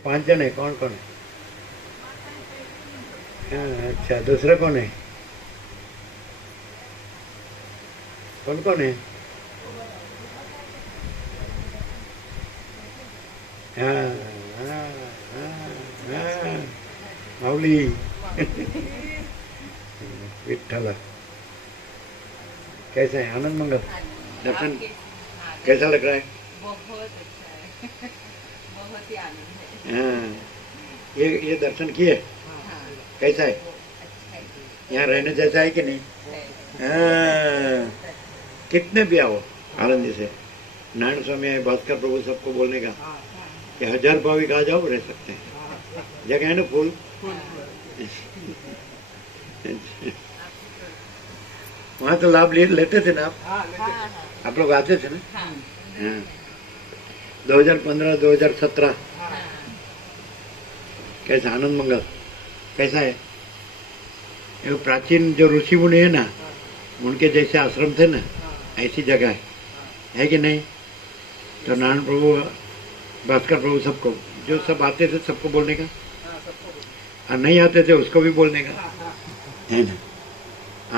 पांच जन है कौन कौन है हाँ, अच्छा दूसरा कौन है कौन कौन है हाँ हाँ हाँ हाँ माऊली विठ्ठल कैसा है आनंद मंगल दर्शन कैसा लग रहा है बहुत अच्छा है बहुत ही आनंद है हाँ ये ये दर्शन किए? हाँ कैसा है? यहाँ रहने जैसा है कि नहीं? हाँ, कितने भी आओ आनंद से? नारायण स्वामी है भास्कर प्रभु सबको बोलने का कि हज़ार भाविक आ जाओ रह सकते हैं। जगह है ना फूल? वहाँ तो लाभ ले लेते थे ना आप? हाँ हाँ आप लोग आते थे ना? हाँ। हाँ 2015 2017 हाँ कैसा आनंद मंगल कैसा है ये प्राचीन जो ऋषि मुनि है ना उनके जैसे आश्रम थे ना ऐसी जगह है है कि नहीं तो नारायण प्रभु भास्कर प्रभु सबको जो सब आते थे सबको बोलने का और नहीं आते थे उसको भी बोलने का है ना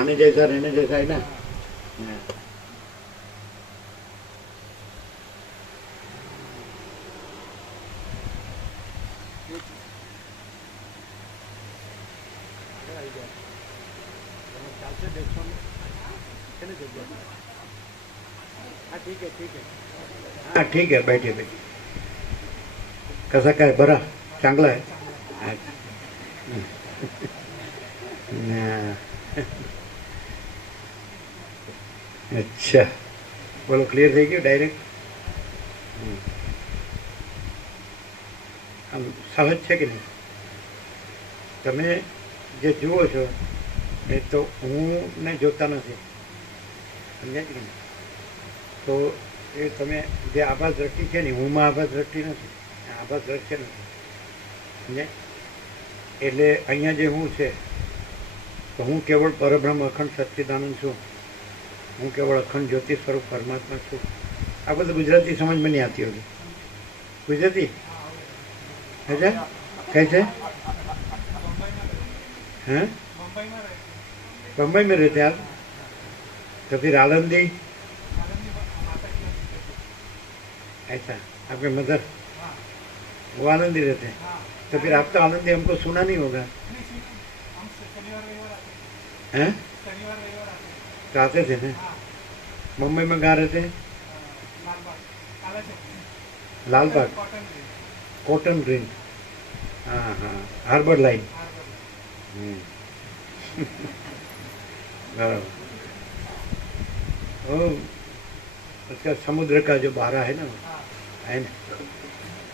आने जैसा रहने जैसा है ना हाँ। हा ठीक आहे बैठे बैठे कसा काय बरा चांगला आहे हा. અચ્છા બોલો ક્લિયર થઈ ગયું ડાયરેક્ટ આમ સહજ છે કે નહીં તમે જે જુઓ છો એ તો હું ને જોતા નથી સમજાય છે કે નહીં તો એ તમે જે આભા દ્રષ્ટિ છે ને હુંમાં આભા દ્રષ્ટિ નથી આભા દ્રશ્ય નથી. સમજે એટલે અહીંયા જે હું છે, તો હું કેવળ પરબ્રહ્મ, અખંડ સચ્ચિદાનંદ છું. હું કેવળ અખંડ જ્યોતિ સ્વરૂપ પરમાત્મા છું. આ બધું ગુજરાતી સમજમાં નહીં આવતી હતી ગુજરાતી? હે છે? કહે છે? હે? બંબઈમાં રહેતા તો ફિર આલંદી ऐसा आपके मदर वो आनंदी रहते हैं। तो फिर आप तो आनंदी हमको सुना नहीं होगा। हैं? आते थे ना? मुंबई में कहाँ रहते हैं? Lal Bagh cotton green. हाँ हाँ। Harbour line. हम्म। बराबर। उसका समुद्र का जो बारा है ना હે ને?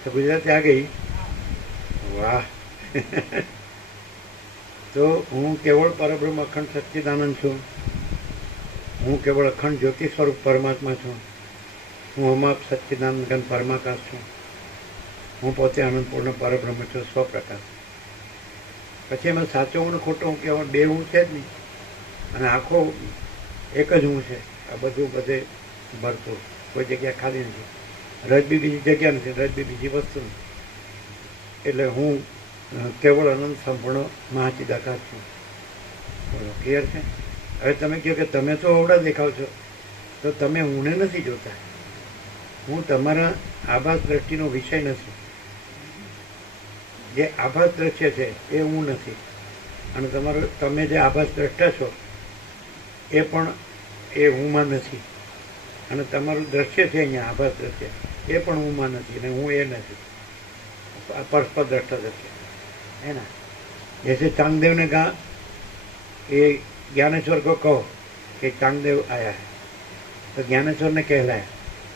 તો ગુજરાત ત્યાં ગઈ? વાહ. તો હું કેવળ પરબ્રહ્મ અખંડ સચ્ચિદાનંદ છું. હું કેવળ અખંડ જ્યોતિ સ્વરૂપ પરમાત્મા છું. હું અમાપ સચ્ચિદાનંદ પરમાકાશ છું. હું પોતે આનંદપૂર્ણ પરબ્રહ્મ છું, સ્વપ્રકાશ. પછી એમાં સાચો હું ખોટો હું કહેવા બે હું છે જ નહીં. અને આખો એક જ હું છે. આ બધું બધે ભરતું કોઈ જગ્યા ખાલી નથી. રજબી બીજી જગ્યા નથી રજબી બીજી વસ્તુ નથી. એટલે હું કેવળ અનંત સંપૂર્ણ મહાચિદાકાશ છું. બોલો ક્લિયર છે? હવે તમે કહો કે તમે તો અવડા દેખાવ છો, તો તમે હુંને નથી જોતા. હું તમારા આભાસ દ્રષ્ટિનો વિષય નથી. જે આભાસ દ્રશ્ય છે, એ હું નથી. અને તમારો, તમે જે આભાસ દ્રષ્ટા છો, એ પણ એ હુંમાં નથી. અને તમારું દ્રશ્ય છે અહીંયા આભાસ દ્રશ્ય એ પણ હુંમાં નથી અને હું એ નથી परस्पर दृष्टा दृश्य है ना जैसे चांगदेव ने कहा ये ज्ञानेश्वर को कहो कि चांगदेव आया है तो ज्ञानेश्वर ने कहलाया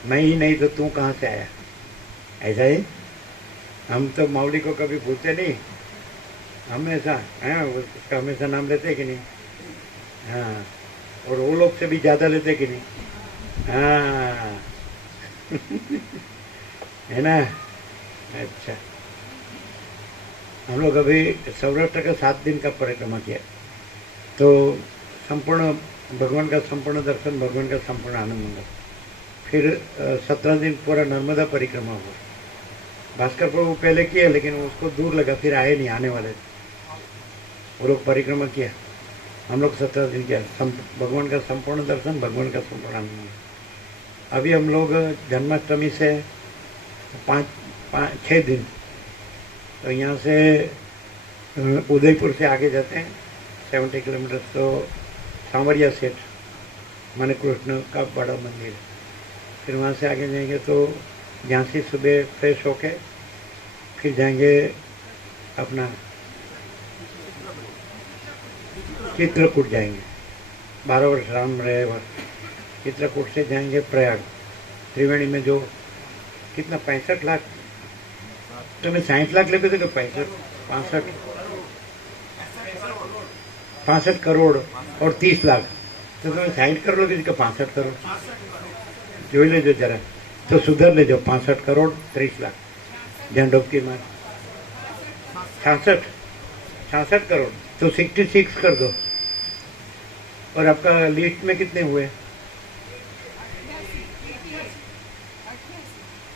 मैं ही नहीं तो तू कहाँ से आया ऐसा ही हम तो मौली को कभी भूलते नहीं हमेशा हैं उसका हमेशा नाम लेते हैं कि नहीं हाँ और वो लोग से भी ज़्यादा लेते हैं कि नहीं हाँ। है ना? अच्छा। हम लोग अभी सौराष्ट्र का सात दिन का परिक्रमा किया। तो संपूर्ण भगवान का संपूर्ण दर्शन, भगवान का संपूर्ण आनंद मंगल फिर सत्रह दिन पूरा नर्मदा परिक्रमा हुआ। भास्कर प्रभु पहले किए लेकिन उसको दूर लगा, फिर आए नहीं, आने वाले। वो लोग परिक्रमा किया। हम लोग सत्रह दिन किया। भगवान का संपूर्ण दर्शन, भगवान का संपूर्ण आनंद। अभी हम लोग जन्माष्टमी से पाँच पाँच छः दिन तो यहाँ से उदयपुर से आगे जाते हैं, सेवेंटी किलोमीटर तो सांवरिया सेठ, माने कृष्ण का बड़ा मंदिर। फिर वहाँ से आगे जाएँगे तो झांसी सुबह फ्रेश होके फिर जाएँगे अपना चित्रकूट जाएँगे। बारह वर्ष राम रहे चित्रकूट से जाएँगे प्रयाग? त्रिवेणी में जो कितना, पैंसठ लाख? तो मैं साठ लाख लेते थे तो पैंसठ, पांसठ? पांसठ करोड़ और तीस लाख। तो तुम्हें साठ करोड़ किसी का पांसठ करोड़। जो ले जो जरा। तो सुधर ले जाओ पांसठ करोड़, तीस लाख। झंडो की मार छसठ छासठ करोड़। तो सिक्सटी सिक्स कर दो। और आपका लिस्ट में कितने हुए?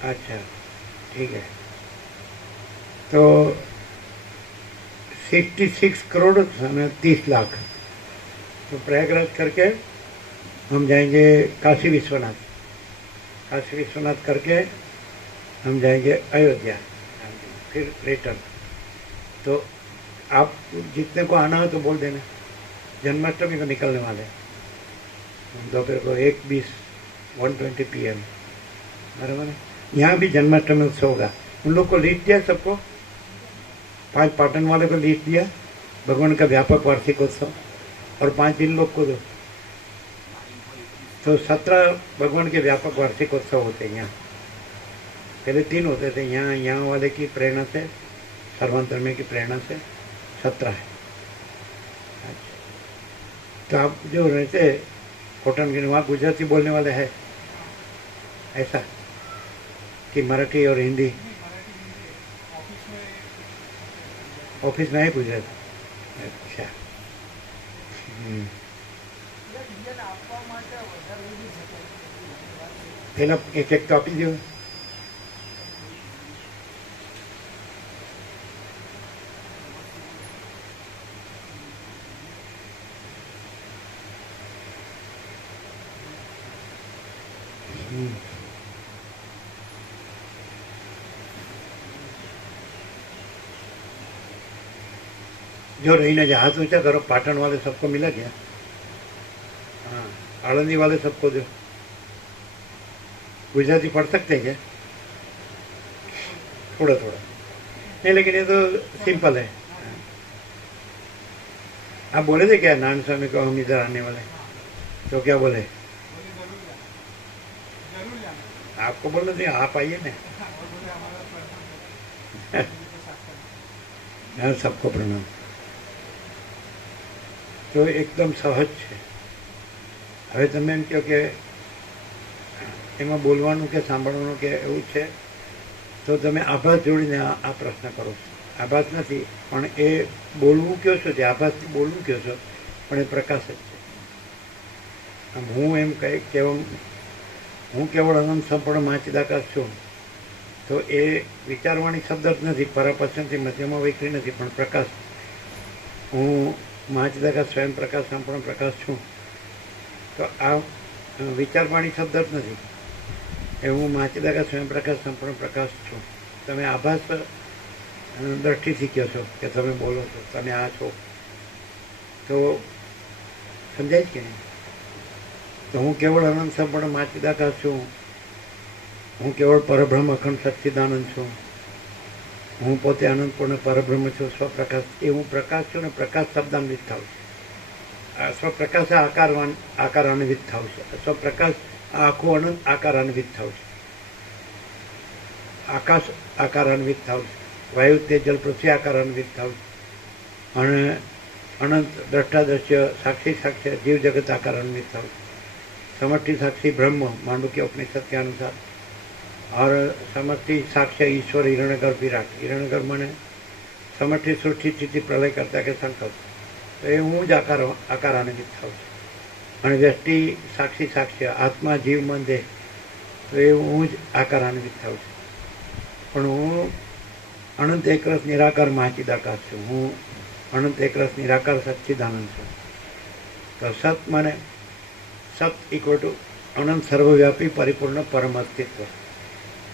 अच्छा ठीक है। तो सिक्सटी सिक्स करोड़ समय तीस लाख। तो प्रयागराज करके हम जाएँगे काशी विश्वनाथ। काशी विश्वनाथ करके हम जाएँगे अयोध्या। फिर रिटर्न तो आप जितने को आना हो तो बोल देना। जन्माष्टमी को निकलने वाले दोपहर को एक बीस वन ट्वेंटी पी एम बराबर है? यहाँ भी जन्माष्टमी उत्सव होगा। उन लोग को लिस्ट दिया सबको। पाँच पाटन वाले को लिस्ट दिया। भगवान का व्यापक वार्षिक उत्सव। और पाँच इन लोग को दो। तो सत्रह भगवान के व्यापक वार्षिक उत्सव होते हैं यहाँ। पहले तीन होते थे। यहाँ यहाँ वाले की प्रेरणा से, सर्वांतर में की प्रेरणा से सत्रह है। अच्छा। तो आप जो रहते कोटन के वहाँ गुजराती बोलने वाले हैं। ऐसा। कि मराठी और हिंदी ऑफिस में है गुजरात अच्छा हम्म। પેલા એક એક તો આપી દો जो रही जा हाथ ऊँचा करो पाटन वाले सबको मिला क्या हाँ आळंदी वाले सबको दो गुजराती पढ़ सकते हैं क्या थोड़ा थोड़ा नहीं लेकिन ये तो सिंपल है आप बोले थे क्या नान स्वामी को हम इधर आने वाले तो क्या बोले आपको बोलना थे आप आइए ना हाँ, सबको प्रणाम તો એકદમ સહજ છે. હવે તમે એમ કહો કે એમાં બોલવાનું કે સાંભળવાનું કે એવું છે, તો તમે આભાસ જોડીને આ પ્રશ્ન કરો છો. આભાસ નથી, પણ એ બોલવું કયો છો? તે આભાસથી બોલવું કયો છો? પણ એ પ્રકાશ જ છે. હું એમ કહી કહેવા હું કેવળ અનંત સંપૂર્ણ માચિદાકાશ છું, તો એ વિચારવાણી શબ્દ જ નથી પરાપસનથી મધ્યમાં વૈખરી નથી, પણ પ્રકાશ. હું મહાચિદાકાશ સ્વયં પ્રકાશ સંપૂર્ણ પ્રકાશ છું. તો આ વિચારવાણી શબ્દ જ નથી. એ હું મહાચિદાકાશ સ્વયં પ્રકાશ સંપૂર્ણ પ્રકાશ છું. તમે આભાસ દ્રષ્ટિથી કહો છો કે તમે બોલો છો, તમે આ છો. તો સમજાય કે નહીં? તો હું કેવળ અનંત સંપૂર્ણ માચિદાકાશ છું. હું કેવળ પરબ્રહ્મ અખંડ સચ્ચિદાનંદ છું. હું પોતે આનંદપૂર્ણ પરબ્રહ્મ છું, સ્વપ્રકાશ, એ હું પ્રકાશ છું અને પ્રકાશ શબ્દાન્વિત થાવ છું. સ્વપ્રકાશ આકારવાન આકારાન્વિત થાવ છે. સ્વપ્રકાશ આખું અનંત આકારાન્વિત થાવ છે. આકાશ આકારાન્વિત થાવ છે. વાયુ તે જલ પૃથ્વી આકારાન્વિત થાવ છે. અને અનંત દ્રષ્ટા સાક્ષી સાક્ષી જીવ જગત આકારાન્વિત થાવ છે. સમષ્ટિ સાક્ષી બ્રહ્મ, માંડુક્ય ઉપનિષદ કે અનુસાર. और समष्टि साक्ष्य ईश्वर हिरण्यगर्भ विराट हिरण्यगर्भ माने समष्टि સૃષ્ટિ સ્થિતિ પ્રલય કરતા કે સંકલ્પ તો એ હું જ આકાર આકારાન્વિત થાઉં છું અને વ્યષ્ટિ સાક્ષી સાક્ષ્ય આત્મા જીવ મન દેહ તો એ હું જ આકારાન્વિત થાઉં છું પણ હું અનંત એકરસ નિરાકાર માચિદાકાર છું હું અનંત એકરસ નિરાકાર સચ્ચિદાનંદ છું તો સત મને સત ઇક્વલ ટુ અનંત સર્વવ્યાપી પરિપૂર્ણ પરમ અસ્તિત્વ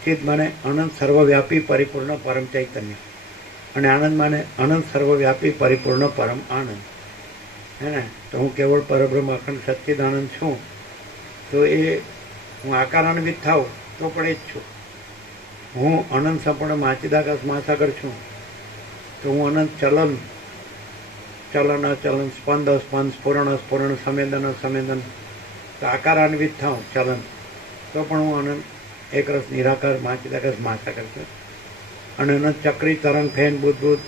ચિત મને અનંત સર્વવ્યાપી પરિપૂર્ણ પરમ ચૈતન્ય. અને આનંદ માને અનંત સર્વવ્યાપી પરિપૂર્ણ પરમ આનંદ. હે ને? તો હું કેવળ પરબ્રહ્મ અખંડ સચ્ચિદાનંદ છું. તો એ હું આકારાન્વિત થાઉં તો પણ એ જ છું. હું અનંત સંપૂર્ણ માચિદાકાશ મહાસાગર છું. તો હું અનંત ચલન ચલન અચલન, સ્પંદ સ્પંદ સ્ફુરણ સ્ફુરણ સંવેદન સંવેદન તો આકારાન્વિત થાઉં ચલન. તો પણ હું અનંત એકરસ નિરાકાર માચિદાકાશ મહાસાગર છું અને અનંત ચક્રી તરંગ ફેન બુદ્ધ બુદ્ધ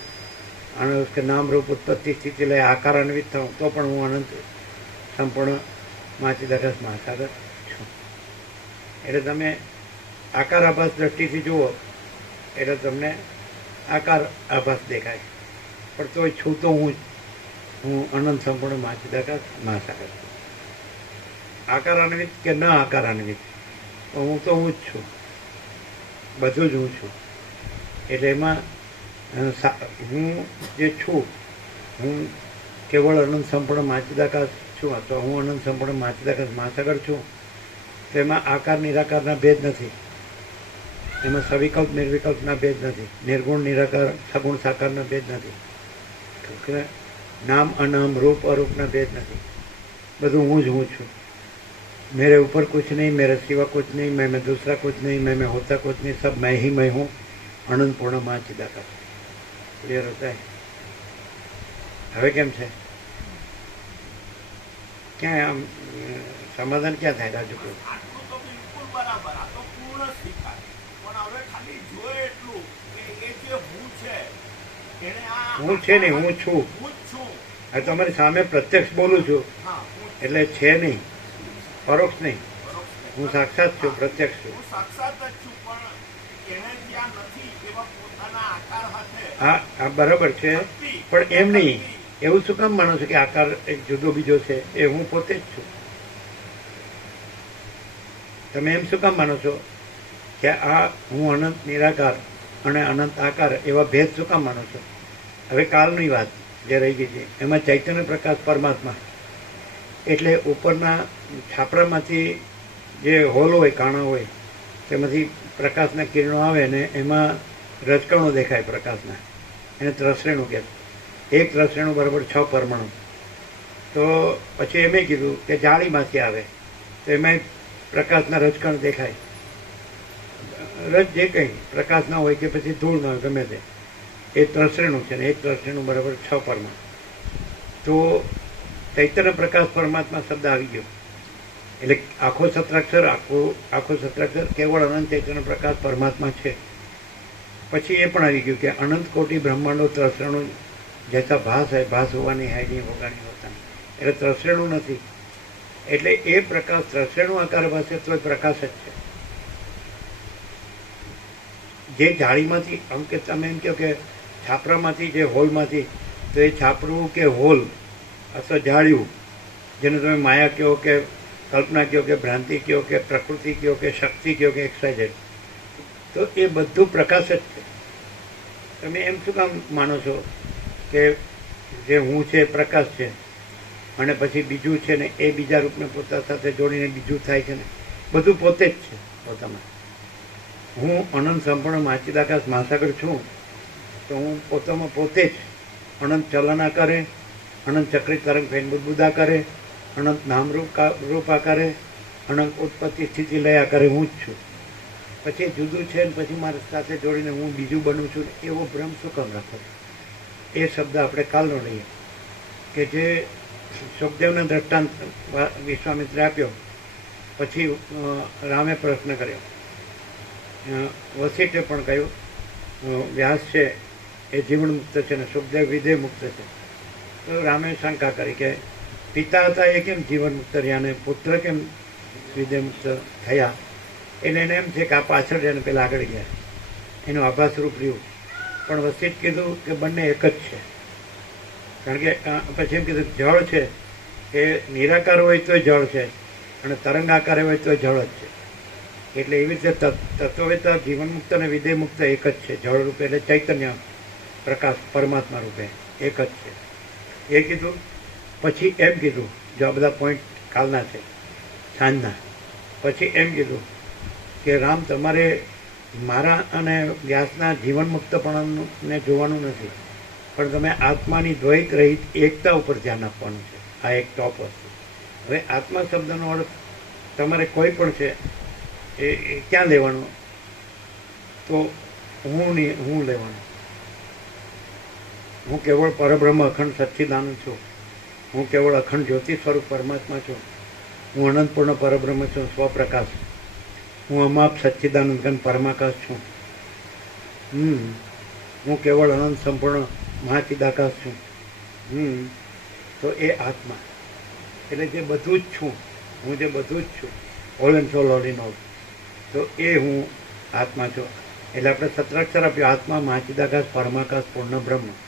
અને उसके નામ રૂપ ઉત્પત્તિ સ્થિતિ લઈ આકારાન્વિત થાઉં તો પણ હું અનંત સંપૂર્ણ માચિદાકાશ મહાસાગર છું એટલે તમે આકાર આભાસ દ્રષ્ટિથી જુઓ એટલે તમને આકાર આભાસ દેખાય પણ તોય છું તો હું જ. હું અનંત સંપૂર્ણ માચિદાકાશ મહાસાગર છું આકારાન્વિત કે ન આકારાન્વિત તો હું તો હું જ છું. બધું જ હું છું. એટલે એમાં હું જે છું, હું કેવળ અનંત સંપૂર્ણ માચદાકાશ છું તો હું અનંત સંપૂર્ણ માચદાકાશ મહાસાગર છું. તેમાં આકાર નિરાકારના ભેદ નથી. એમાં સવિકલ્પ, નિર્વિકલ્પના ભેદ નથી. નિર્ગુણ, નિરાકાર, સગુણ, સાકારના ભેદ નથી. નામ, અનામ, રૂપ, અરૂપના ભેદ નથી. બધું હું જ હું છું. मेरे ऊपर कुछ नहीं मेरे सिवा कुछ नहीं मैं मैं दूसरा कुछ नहीं मैं मैं होता कुछ नहीं सब मैं ही मैं हूँ अनंत पूर्ण माँ चिदाकार क्लियर होता है હવે કેમ છે ક્યાં આમ અ, સમાધાન ક્યાં થાય રાજુ કહ્યું આટલું તો બિલકુલ બરાબર આ તો પૂર્ણ સ્વીકાર પણ હવે ખાલી જોયે એટલું કે એ જે હું છે એને આ હું છે નહીં હું છું હું જ છું હવે તમારી સામે પ્રત્યક્ષ બોલું છું હા હું જ એટલે છે નહીં પરોક્ષ નહીં. હું સાક્ષાત છું પ્રત્યક્ષ છું. હું બરાબર છે પણ એમ નહીં. એવું શું કામ માનો છો કે આકાર એક જુદો બીજો છે? એ હું પોતે જ છું. તમે એમ શું કામ માનો છો કે આ હું અનંત નિરાકાર અને અનંત આકાર એવા ભેદ શું કામ માનો છો? હવે કાલની વાત જે રહી ગઈ છે. એમાં ચૈતન્ય પ્રકાશ પરમાત્મા એટલે ઉપરના છાપરામાંથી જે હોલ હોય, કાણા હોય, તેમાંથી પ્રકાશના કિરણો આવે ને એમાં રજકણો દેખાય પ્રકાશના. એને ત્રસરેણું કહે એક ત્રસરેણું બરાબર છ પરમાણુ. તો પછી એમે કીધું કે જાળીમાંથી આવે, તો એમાં પ્રકાશના રજકણ દેખાય. રજ જે કંઈ પ્રકાશ ના હોય કે પછી ધૂળ ના હોય, ગમે તે. એ ત્રસરેણું છે ને, એક ત્રસરેણું બરાબર છ પરમાણુ. તો ચૈતન્ય પ્રકાશ પરમાત્મા શબ્દ આવી ગયો. એટલે આખો સત્રાક્ષર, આખો આખો સત્રાક્ષર કેવળ અનંત ચૈતન્ય પ્રકાશ પરમાત્મા છે. પછી એ પણ આવી ગયું કે અનંત કોટી બ્રહ્માંડો ત્રસરેણું જેતા ભાસ હોય, ભાસ હોવાની નહીં હોગાની હોતા એટલે ત્રસરેણું નથી. એટલે એ પ્રકાશ ત્રસરેણું આકાર પાસે તો પ્રકાશ જ છે. જે જાળીમાંથી, આમ કે તમે એમ કહો કે છાપરામાંથી જે હોલમાંથી, તો એ છાપરું કે હોલ અથવા જાળ્યું, જેને તમે માયા કહો કે, કલ્પના કહો કે, ભ્રાંતિ કહો કે, પ્રકૃતિ કહો કે, શક્તિ કહો કે એક્સાઇઝેડ તો એ બધું પ્રકાશ જ છે. તમે એમ શું કામ માનો છો કે જે હું છે પ્રકાશ છે? અને પછી બીજું છે ને, એ બીજા રૂપને પોતા સાથે જોડીને બીજું થાય છે ને? બધું પોતે જ છે પોતામાં. હું અનંત સંપૂર્ણ માચિદાકાશ મહાસાગર છું, તો હું પોતામાં પોતે જ અનંત ચલન આકારે અનંત ચક્રી તરંગ ફેન બુદ્બુદ કરે, અનંત નામરૂપ રૂપા આકારે અનંત ઉત્પત્તિ સ્થિતિ લયા આકારે હું જ છું. પછી જુદું છે ને પછી મારી સાથે જોડીને હું બીજું બનું છું. એવો ભ્રમ શું કામ રાખો? એ શબ્દ આપણે કાલનો લઈએ. કે જે સુખદેવને દ્રષ્ટાંત વિશ્વામિત્ર આપ્યો. પછી રામે પ્રશ્ન કર્યો. વસિષ્ઠે પણ કહ્યું વ્યાસ છે, એ જીવન મુક્ત છે ને સુખદેવ વિધેય મુક્ત છે. રામે શંકા કરી કે પિતા હતા એ કેમ જીવન મુક્ત રહ્યા અને પુત્ર કેમ વિધેય મુક્ત થયા? એટલે એને એમ છે કે આ પાછળ એને પેલા આગળ ગયા. એનું આભાસરૂપ રહ્યું. પણ વસિષ્ઠ કીધું કે બંને એક જ છે. કારણ કે પછી એમ કીધું જળ છે. એ નિરાકાર હોય તો જળ છે અને તરંગાકાર હોય તો જળ જ છે. એટલે એવી રીતે તત્- તત્વવેતા જીવન મુક્ત અને વિધેય મુક્ત એક જ છે. જળ રૂપે એટલે ચૈતન્ય પ્રકાશ પરમાત્મા રૂપે એક જ છે. એ કીધું, પછી એમ કીધું, જો આ બધા પોઈન્ટ કાલના છે, સાંજના. પછી એમ કીધું કે, રામ, તમારે મારા અને વ્યાસના જીવન મુક્તપણાને જોવાનું નથી, પણ તમે આત્માની દ્વૈત રહિત એકતા ઉપર ધ્યાન આપવાનું છે. આ એક ટોપ વસ્તુ. હવે આત્મા શબ્દનો અર્થ તમારે કોઈ પણ છે, એ ક્યાં લેવાનો? તો હું નહીં હું લેવાનો. હું કેવળ પરબ્રહ્મ અખંડ સચ્ચિદાનંદ છું. હું કેવળ અખંડ જ્યોતિ સ્વરૂપ પરમાત્મા છું. હું અનંતપૂર્ણ પરબ્રહ્મ છું, સ્વપ્રકાશ. હું અમાપ સચ્ચિદાનંદ ઘન પરમાકાશ છું. હમ. હું કેવળ અનંત સંપૂર્ણ મહાચિદાકાશ છું. હમ. તો એ આત્મા. એટલે જે બધું જ છું, હું જે બધું જ છું all and soul all in all તો એ હું આત્મા છું. એટલે આપણે સત્રાક્ષર આપ્યો આત્મા, મહાચિદાકાશ, પરમાકાશ, પૂર્ણ બ્રહ્મ.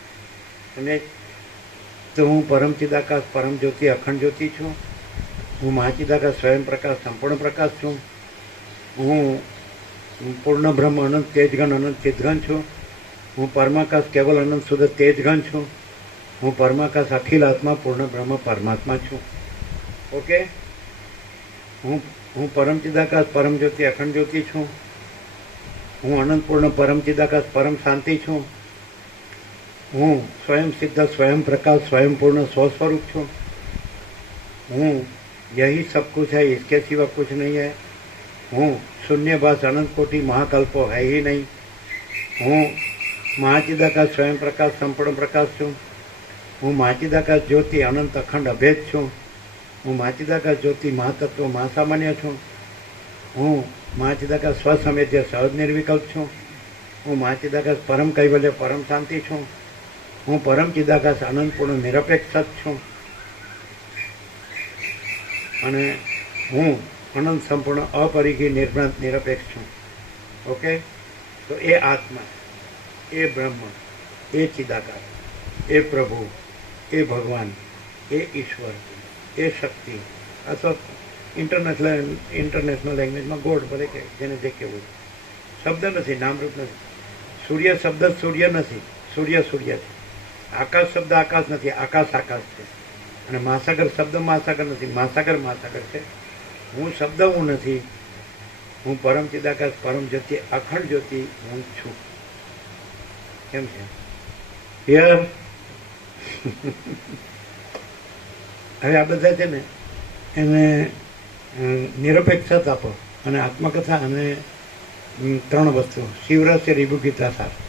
અને તો હું પરમ ચિદાકાશ, પરમ જ્યોતિ, અખંડ જ્યોતિ છું. હું મહાચિદાકાશ, સ્વયં પ્રકાશ, સંપૂર્ણ પ્રકાશ છું. હું પૂર્ણ બ્રહ્મ, અનંત, તેજગણ, અનંત ચિદગણ છું. હું પરમાકાશ, કેવલ અનંત શુદ્ધ તેજગણ છું. હું પરમાકાશ, અખિલ આત્મા, પૂર્ણ બ્રહ્મ, પરમાત્મા છું. ઓકે? હું હું પરમ ચિદાકાશ, પરમ જ્યોતિ, અખંડ જ્યોતિ છું. હું અનંતપૂર્ણ પરમ ચિદાકાશ, પરમ શાંતિ છું. હું સ્વયં સિદ્ધ સ્વયં પ્રકાશ સ્વયં પૂર્ણ સ્વસ્વરૂપ છું હું यही सब कुछ है इसके सिवा कुछ नहीं है હું શૂન્યભાસ અનંત કોટી મહાકલ્પો હૈ હી નહીં હું મહાચિદાકાશ સ્વયં પ્રકાશ સંપૂર્ણ પ્રકાશ છું હું મહાચિદાકાશ જ્યોતિ અનંત અખંડ અભેદ છું હું મહાચિદાકાશ જ્યોતિ મહાતત્વ મહાસામાન્ય છું હું મહાચિદાકાશ સ્વસમેધ્ય સહજ નિર્વિકલ્પ છું હું મહાચિદાકાશ પરમ કૈવલ્ય પરમ શાંતિ છું હું પરમ ચિદાકાશ, આનંદપૂર્ણ, નિરપેક્ષ જ છું. અને હું અનંત સંપૂર્ણ, અપરિઘી, નિર્ભ્રાંત, નિરપેક્ષ છું. ઓકે તો એ આત્મા, એ બ્રહ્મ, એ ચિદાકાર એ પ્રભુ, એ ભગવાન, એ ઈશ્વર, એ શક્તિ, અથવા ઇન્ટરનેશનલ ઇન્ટરનેશનલ લેંગ્વેજમાં ગોડ ભલે કે જેને જે કહેવું શબ્દ નથી નામરૂપ નથી. સૂર્ય શબ્દ સૂર્ય નથી, સૂર્ય સૂર્ય છે. આકાશ શબ્દ આકાશ નથી, આકાશ આકાશ છે. અને મહાસાગર શબ્દ મહાસાગર નથી, મહાસાગર મહાસાગર છે. હું શબ્દ હું નથી. હું પરમ ચિદાકાશ, પરમ જ્યોતિ, અખંડ જ્યોતિ હું છું. કેમ છે? હિયર હવે આ બધા છે ને, એને નિરપેક્ષતા આપો. અને આત્મકથા અને ત્રણ વસ્તુ શિવરાજ છે રીભુ ગીતા સાર.